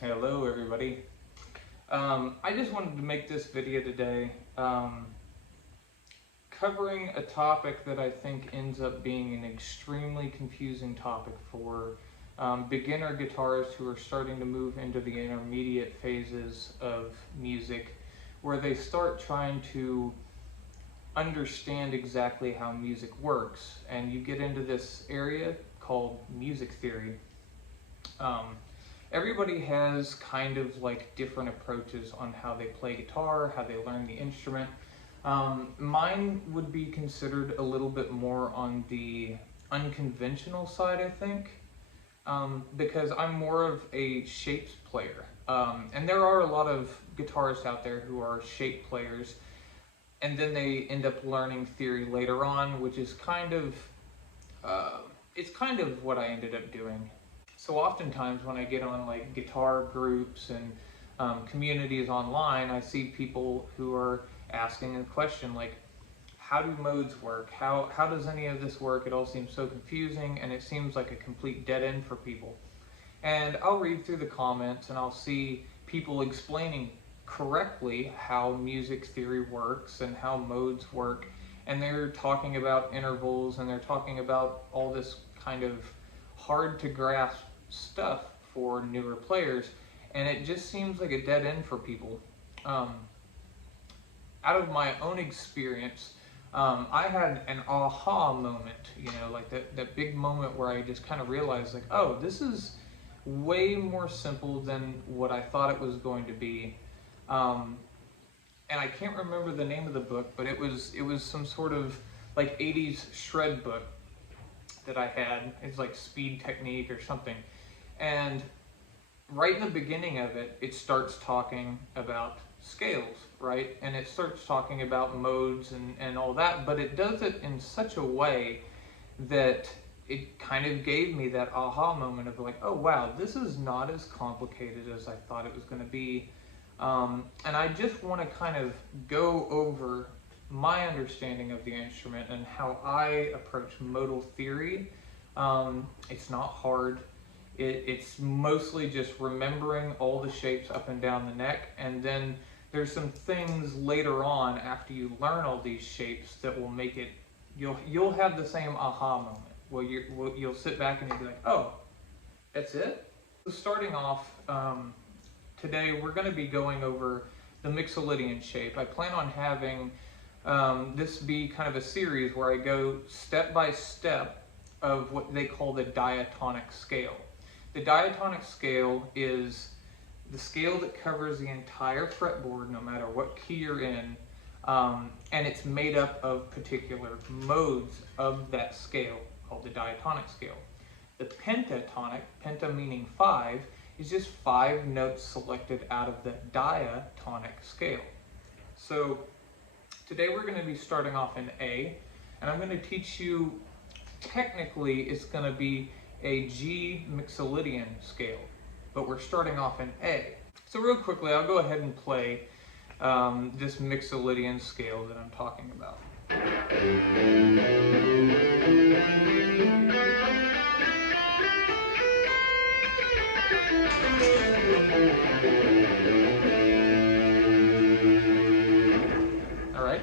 Hello everybody. I just wanted to make this video today covering a topic that I think ends up being an extremely confusing topic for beginner guitarists who are starting to move into the intermediate phases of music, where they start trying to understand exactly how music works, and you get into this area called music theory. Everybody has kind of like different approaches on how they play guitar, how they learn the instrument. Mine would be considered a little bit more on the unconventional side, I think, because I'm more of a shapes player. And there are a lot of guitarists out there who are shape players, and then they end up learning theory later on, which is it's kind of what I ended up doing. So oftentimes when I get on like guitar groups and communities online, I see people who are asking a question like, how do modes work? How does any of this work? It all seems so confusing, and it seems like a complete dead end for people. And I'll read through the comments and I'll see people explaining correctly how music theory works and how modes work. And they're talking about intervals, and they're talking about all this kind of hard to grasp stuff for newer players, and it just seems like a dead end for people. Out of my own experience, I had an aha moment, like that big moment where I just kind of realized like, oh, this is way more simple than what I thought it was going to be. And I can't remember the name of the book, but it was some sort of like 80s shred book that I had. It's like Speed Technique or something. And right in the beginning of it, it starts talking about scales, right? And it starts talking about modes and all that, but it does it in such a way that it kind of gave me that aha moment of like, oh wow, this is not as complicated as I thought it was going to be. And I just want to kind of go over my understanding of the instrument and how I approach modal theory. It's not hard. It's mostly just remembering all the shapes up and down the neck, and then there's some things later on after you learn all these shapes that will make it, you'll have the same aha moment where you'll sit back and you'll be like, oh, that's it? So starting off, today we're going to be going over the Mixolydian shape. I plan on having this be kind of a series where I go step by step of what they call the diatonic scale. The diatonic scale is the scale that covers the entire fretboard no matter what key you're in, and it's made up of particular modes of that scale called the diatonic scale. The pentatonic, penta meaning 5, is just 5 notes selected out of the diatonic scale. So today we're going to be starting off in A, and I'm going to teach you, technically it's going to be a G Mixolydian scale, but we're starting off in A. So real quickly, I'll go ahead and play this Mixolydian scale that I'm talking about. All right,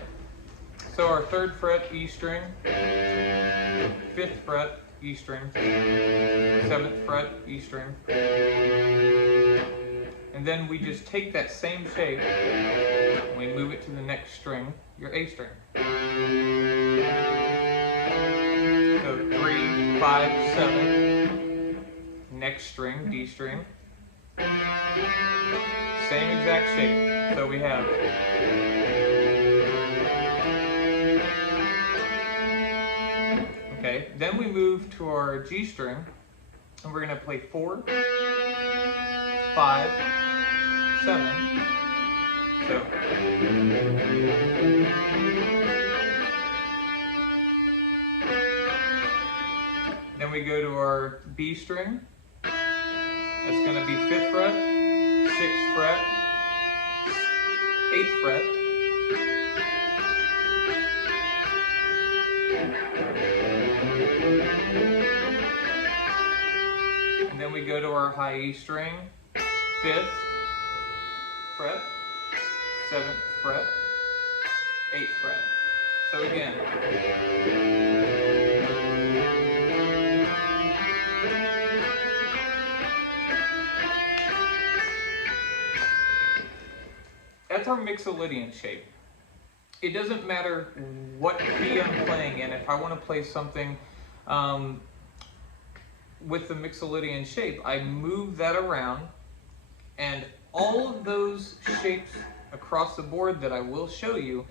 so our 3rd fret E string, 5th fret E string, 7th fret E string, and then we just take that same shape and we move it to the next string, your A string. So 3, 5, 7, next string, D string, same exact shape. So we have okay, then we move to our G string, and we're going to play 4, 5, 7. So then we go to our B string. That's going to be 5th fret, 6th fret, 8th fret. And then we go to our high E string, 5th fret, 7th fret, 8th fret. So again, that's our Mixolydian shape. It doesn't matter what key I'm playing in. If I want to play something with the Mixolydian shape, I move that around, and all of those shapes across the board that I will show you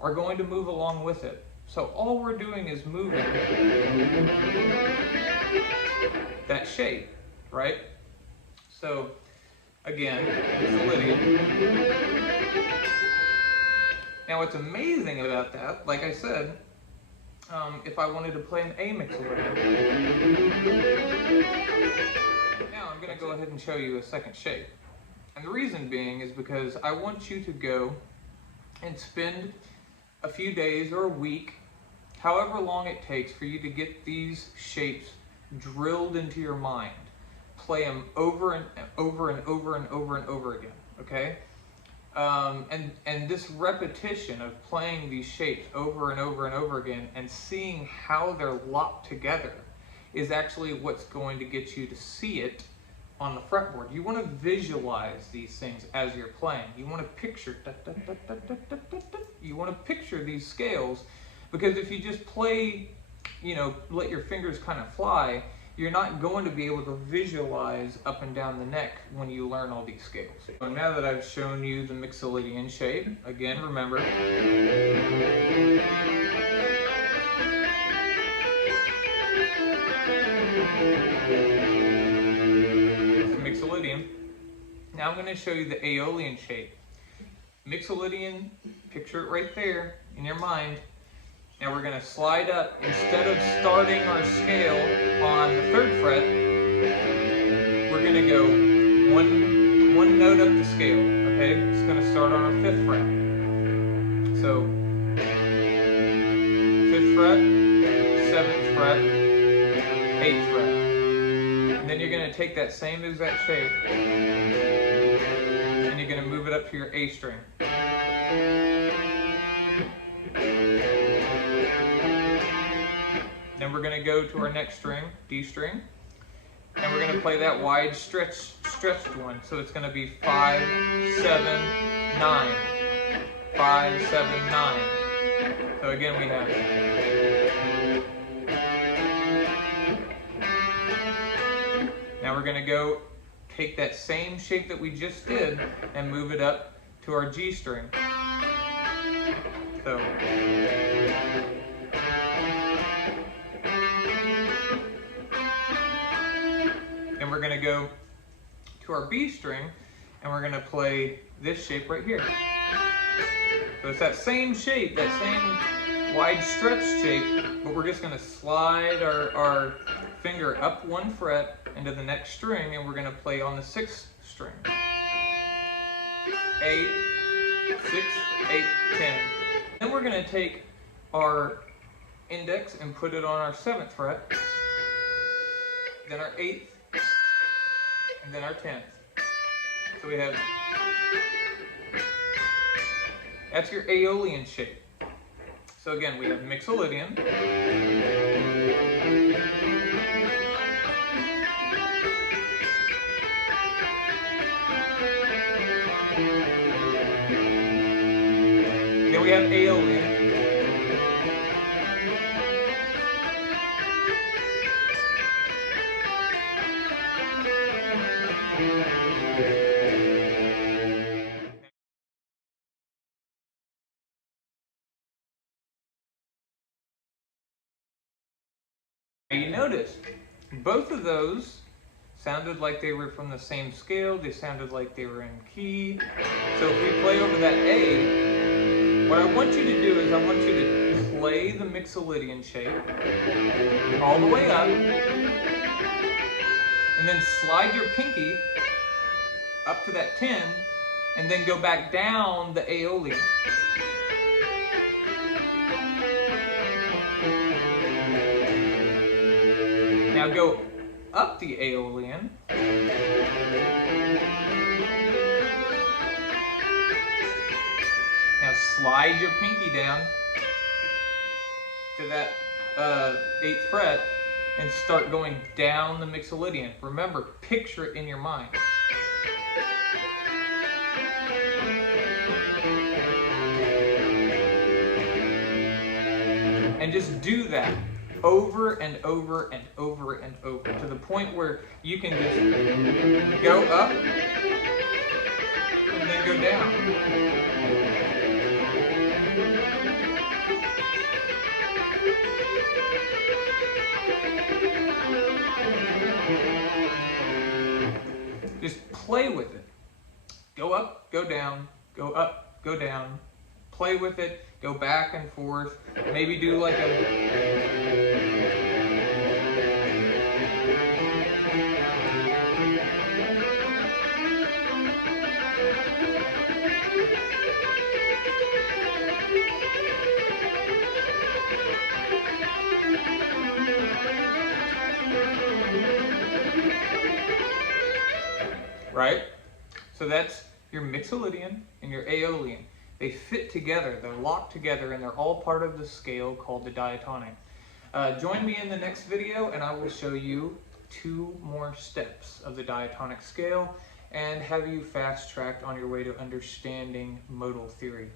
are going to move along with it. So all we're doing is moving that shape, right? So again, Mixolydian. Now what's amazing about that, like I said, if I wanted to play an A Mixolydian. Now I'm going to go ahead and show you a second shape. And the reason being is because I want you to go and spend a few days or a week, however long it takes for you to get these shapes drilled into your mind. Play them over and over and over and over and over again, okay? And this repetition of playing these shapes over and over and over again and seeing how they're locked together is actually what's going to get you to see it on the fretboard. You want to visualize these things as you're playing. You want to picture, you want to picture these scales, because if you just play, you know, let your fingers kind of fly, you're not going to be able to visualize up and down the neck when you learn all these scales. So now that I've shown you the Mixolydian shape, again, remember, Mixolydian. Now I'm going to show you the Aeolian shape. Mixolydian, picture it right there in your mind. Now we're going to slide up. Instead of starting our scale on the 3rd fret, we're going to go one note up the scale. Okay, it's going to start on our 5th fret. So 5th fret, 7th fret, 8th fret. And then you're going to take that same exact shape and you're going to move it up to your A string. Then we're going to go to our next string, D string, and we're going to play that wide stretched one. So it's going to be 5, 7, 9, 5, 7, 9. So again we have now we're going to go take that same shape that we just did and move it up to our G string. So and we're going to go to our B string and we're going to play this shape right here. So it's that same shape, that same wide stretch shape, but we're just going to slide our finger up 1 fret into the next string and we're going to play on the 6th string. 8, 6, 8, 10. Then we're going to take our index and put it on our 7th fret, then our 8th, and then our 10th. So we have, that's your Aeolian shape. So again, we have Mixolydian, then we have Aeolian, you notice both of those sounded like they were from the same scale, they sounded like they were in key. So if we play over that A, what I want you to do is I want you to play the Mixolydian shape all the way up and then slide your pinky up to that 10 and then go back down the Aeolian. Now go up the Aeolian slide your pinky down to that 8th fret and start going down the mixolydian. Remember, picture it in your mind. And just do that over and over and over and over to the point where you can just go up and then go down. Just play with it. Go up, go down, go up, go down. Play with it, go back and forth. Maybe do like a... Right? So that's your mixolydian and your aeolian. They fit together, they're locked together, and they're all part of the scale called the diatonic. Join me in the next video and I will show you 2 more steps of the diatonic scale and have you fast-tracked on your way to understanding modal theory.